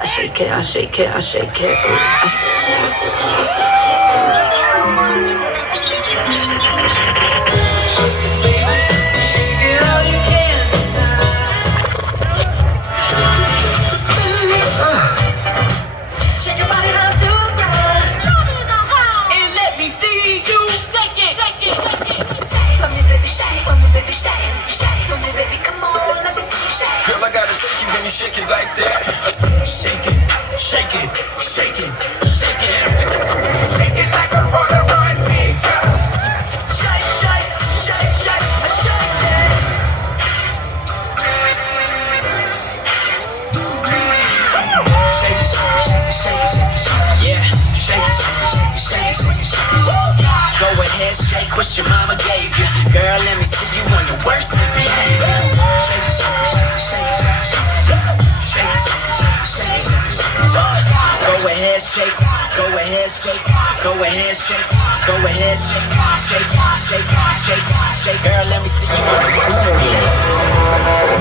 I shake it, I shake it, I shake it. I shake your body down to the ground. And let me see you shake it, shake it, shake it. For me, baby, shake. For me, baby, shake. Shake for me, baby, come on, let me see you shake. Girl, I gotta thank you when you shake it like that. Shake it, shake it, shake it, shake it. Shake it like a Polaroid picture. Shake, shake, shake, shake, shake it. Shake it, shake it, shake it, shake it, shake it. Yeah, shake it, shake it, shake it, shake it, shake it, shake it. Go ahead, shake what your mama gave you. Girl, let me see you on your worst behavior. Shake it, shake it, shake it, shake it, shake it. Shake it, shake it, shake it, shake it, shake it. Go ahead, shake, go ahead, shake, go ahead, shake, go ahead, shake, shake, shake, shake, shake. Girl, let me see you on your worst behavior.